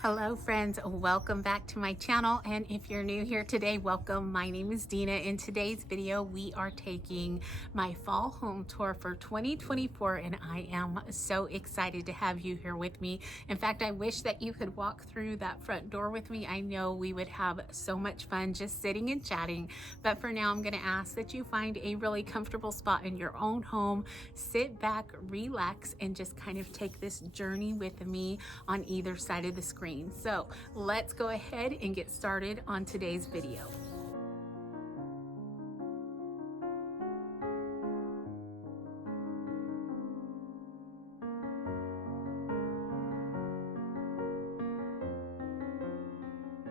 Hello friends, welcome back to my channel, and if you're new here today, welcome. My name is Dina. In today's video we are taking my fall home tour for 2024 and I am so excited to have you here with me. In fact, I wish that you could walk through that front door with me. I know we would have so much fun just sitting and chatting, but for now I'm going to ask that you find a really comfortable spot in your own home, sit back, relax, and just kind of take this journey with me on either side of the screen. So let's go ahead and get started on today's video.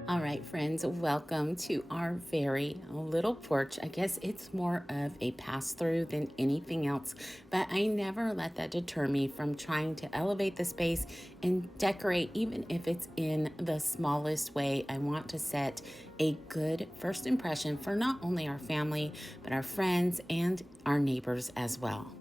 All right, friends, welcome to our very little porch. I guess it's more of a pass-through than anything else, but I never let that deter me from trying to elevate the space and decorate, even if it's in the smallest way. I want to set a good first impression for not only our family, but our friends and our neighbors as well.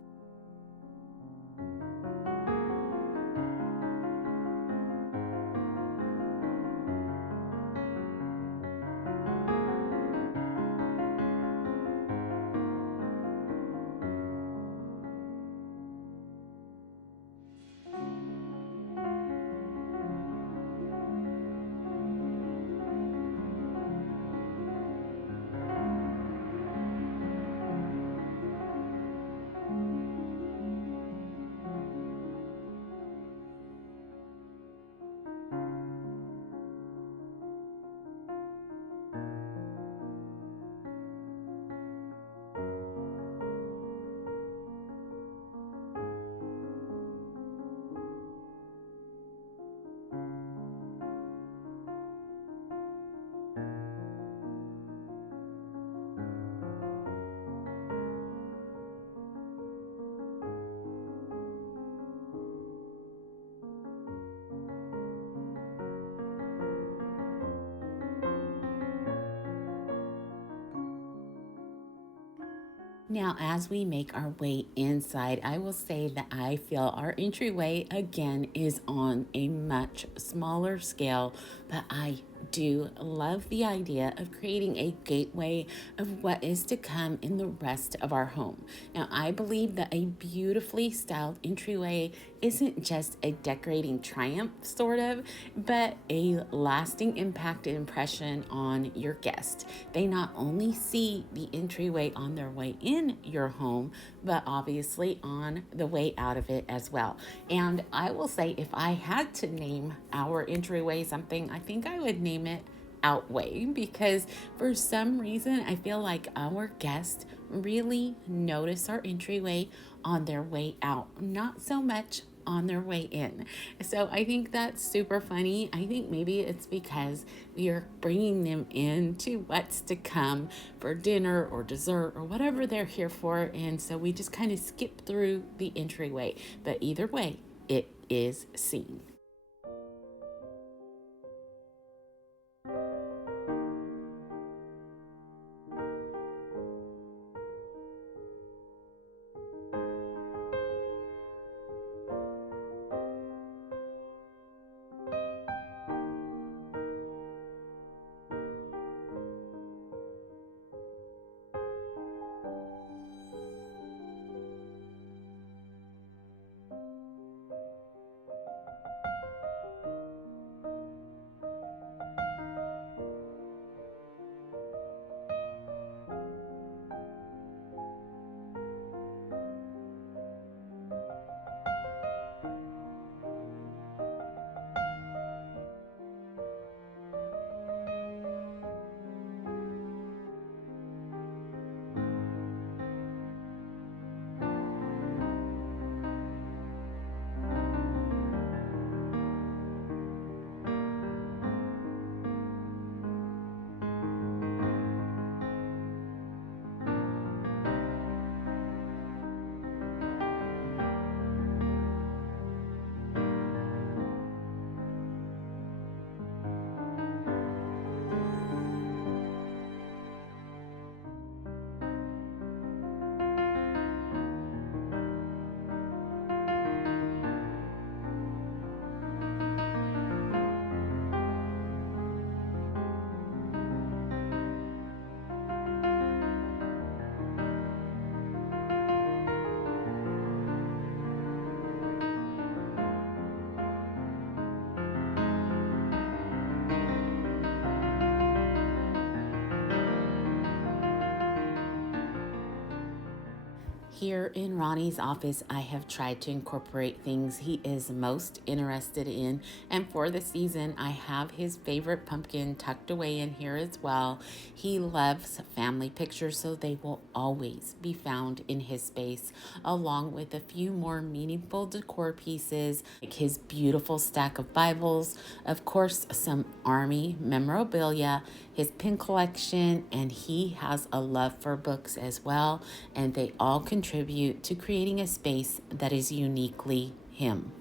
Now, as we make our way inside, I will say that I feel our entryway again is on a much smaller scale, but I do love the idea of creating a gateway of what is to come in the rest of our home. Now, I believe that a beautifully styled entryway isn't just a decorating triumph, sort of, but a lasting impact and impression on your guest. They not only see the entryway on their way in your home, but obviously on the way out of it as well. And I will say, if I had to name our entryway something, I think I would name it Outweigh, because for some reason I feel like our guests really notice our entryway on their way out, not so much on their way in. So I think that's super funny. I think maybe it's because we are bringing them into what's to come for dinner or dessert or whatever they're here for, and so we just kind of skip through the entryway, but either way it is seen. Here in Ronnie's office, I have tried to incorporate things he is most interested in. And for the season, I have his favorite pumpkin tucked away in here as well. He loves family pictures, so they will always be found in his space, along with a few more meaningful decor pieces, like his beautiful stack of Bibles, of course, some Army memorabilia, his pin collection, and he has a love for books as well, and they all contribute to creating a space that is uniquely him.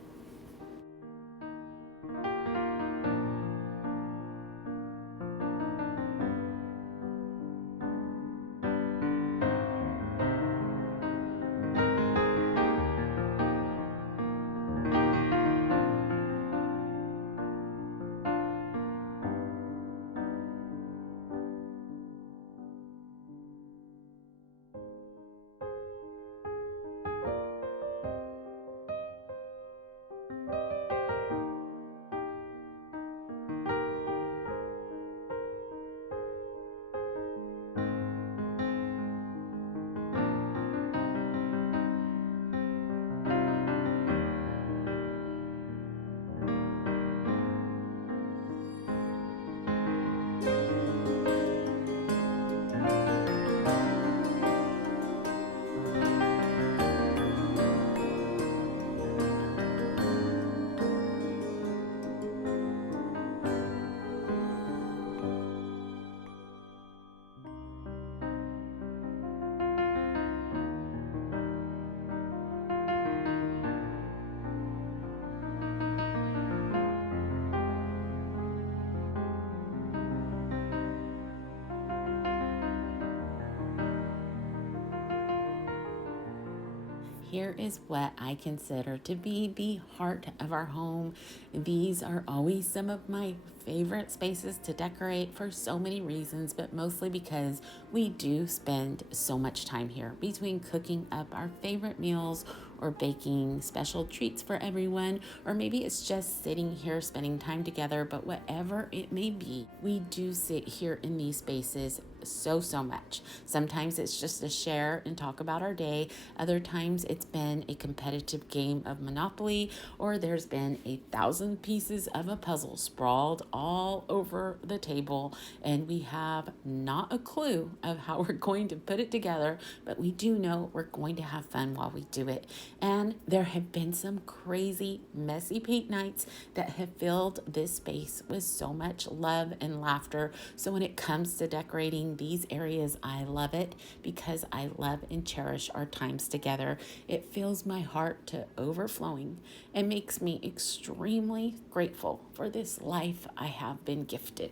Here is what I consider to be the heart of our home. These are always some of my favorite spaces to decorate for so many reasons, but mostly because we do spend so much time here between cooking up our favorite meals or baking special treats for everyone, or maybe it's just sitting here spending time together. But whatever it may be, we do sit here in these spaces so much. Sometimes it's just to share and talk about our day. Other times it's been a competitive game of Monopoly, or there's been 1,000 pieces of a puzzle sprawled all over the table, and we have not a clue of how we're going to put it together, but we do know we're going to have fun while we do it. And there have been some crazy, messy paint nights that have filled this space with so much love and laughter. So when it comes to decorating these areas, I love it because I love and cherish our times together. It fills my heart to overflowing and makes me extremely grateful for this life I have been gifted.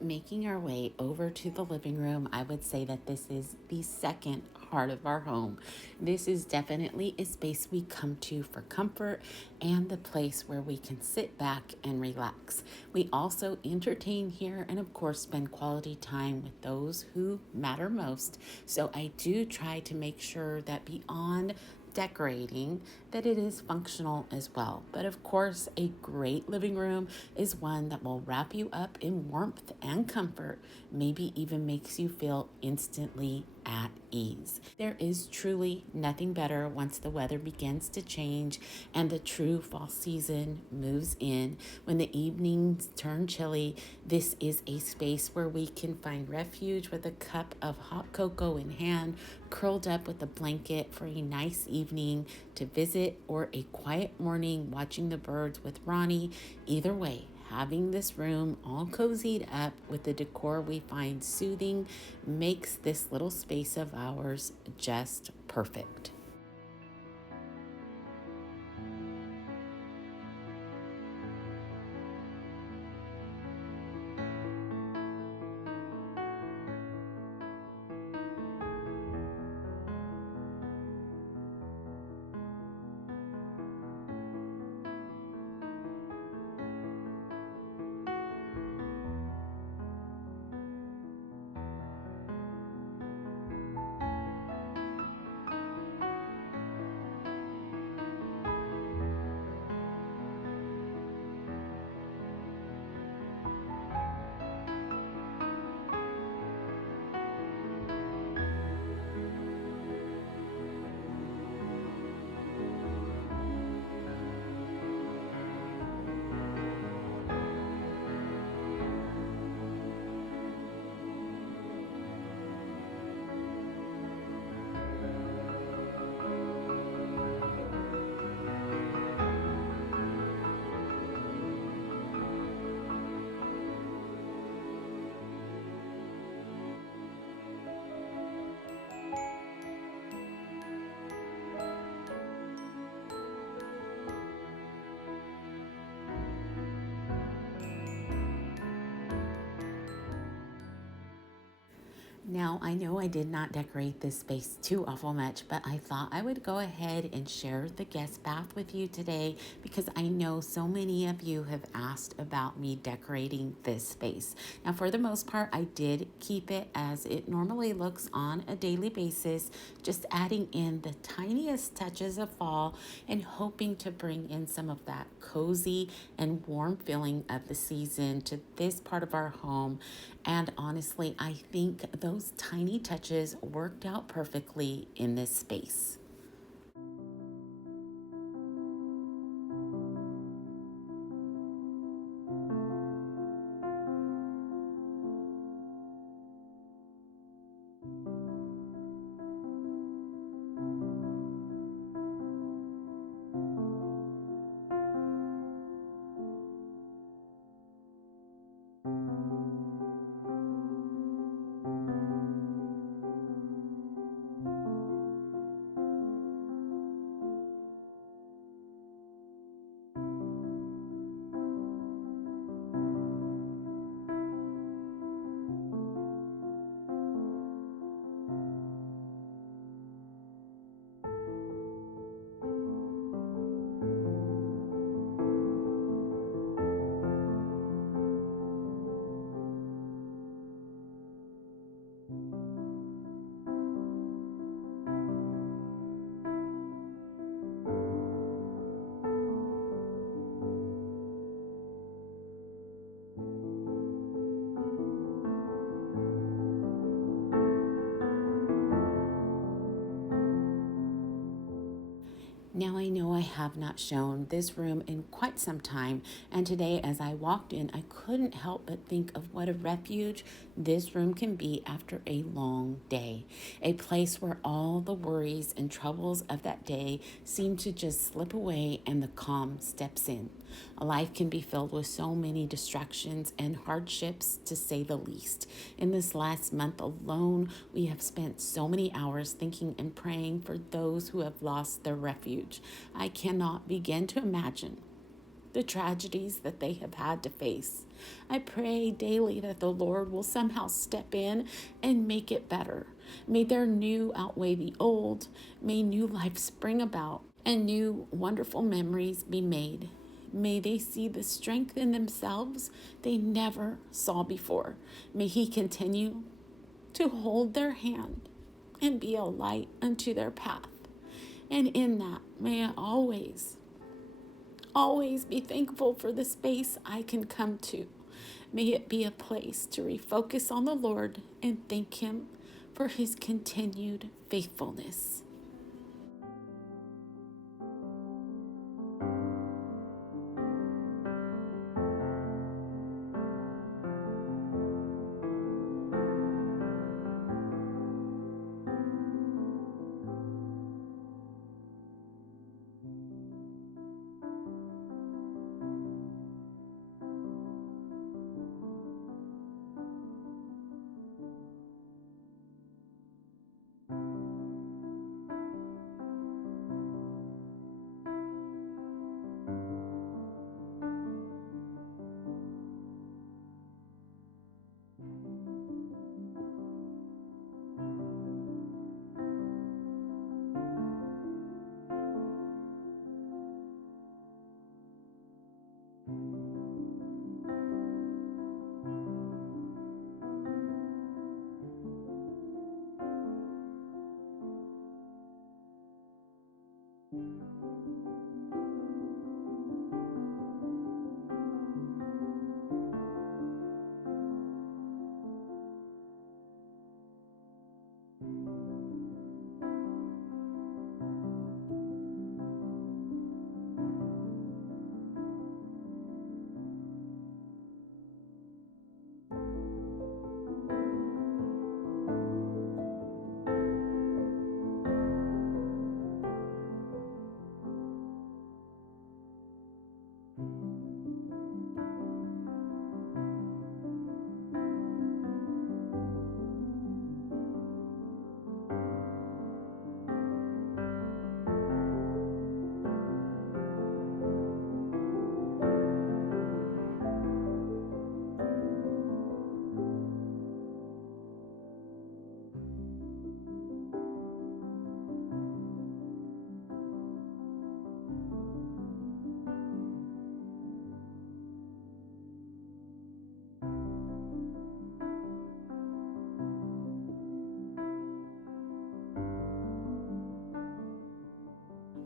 Making our way over to the living room, I would say that this is the second heart of our home. This is definitely a space we come to for comfort and the place where we can sit back and relax. We also entertain here and, of course, spend quality time with those who matter most. So I do try to make sure that beyond decorating, that it is functional as well. But of course, a great living room is one that will wrap you up in warmth and comfort, maybe even makes you feel instantly at ease. There is truly nothing better once the weather begins to change and the true fall season moves in. When the evenings turn chilly, this is a space where we can find refuge with a cup of hot cocoa in hand, curled up with a blanket for a nice evening to visit or a quiet morning watching the birds with Ronnie. Either way, having this room all cozied up with the decor we find soothing makes this little space of ours just perfect. Now, I know I did not decorate this space too awful much, but I thought I would go ahead and share the guest bath with you today because I know so many of you have asked about me decorating this space. Now, for the most part, I did keep it as it normally looks on a daily basis, just adding in the tiniest touches of fall and hoping to bring in some of that cozy and warm feeling of the season to this part of our home. And honestly, I think those tiny touches worked out perfectly in this space. Now, I know I have not shown this room in quite some time, and today as I walked in, I couldn't help but think of what a refuge this room can be after a long day. A place where all the worries and troubles of that day seem to just slip away and the calm steps in. A life can be filled with so many distractions and hardships, to say the least. In this last month alone, we have spent so many hours thinking and praying for those who have lost their refuge. I cannot begin to imagine the tragedies that they have had to face. I pray daily that the Lord will somehow step in and make it better. May their new outweigh the old. May new life spring about and new wonderful memories be made. May they see the strength in themselves they never saw before. May He continue to hold their hand and be a light unto their path. And in that, may I always be thankful for the space I can come to. May it be a place to refocus on the Lord and thank Him for his continued faithfulness.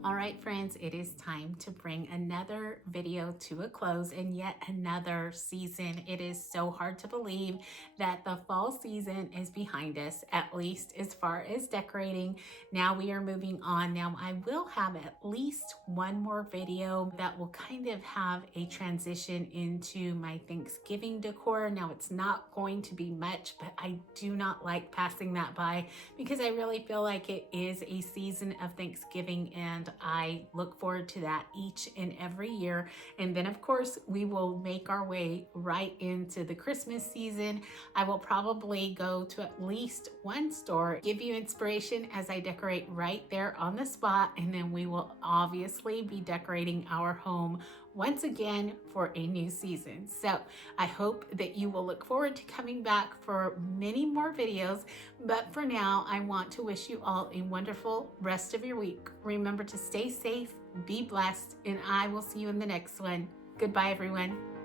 All right, friends, it is time to bring another video to a close and yet another season. It is so hard to believe that the fall season is behind us, at least as far as decorating. Now we are moving on. Now I will have at least one more video that will kind of have a transition into my Thanksgiving decor. Now it's not going to be much, but I do not like passing that by because I really feel like it is a season of Thanksgiving and I look forward to that each and every year. And then of course we will make our way right into the Christmas season. I will probably go to at least one store, give you inspiration as I decorate right there on the spot, and then we will obviously be decorating our home once again for a new season. So I hope that you will look forward to coming back for many more videos. But for now, I want to wish you all a wonderful rest of your week. Remember to stay safe, be blessed, and I will see you in the next one. Goodbye, everyone.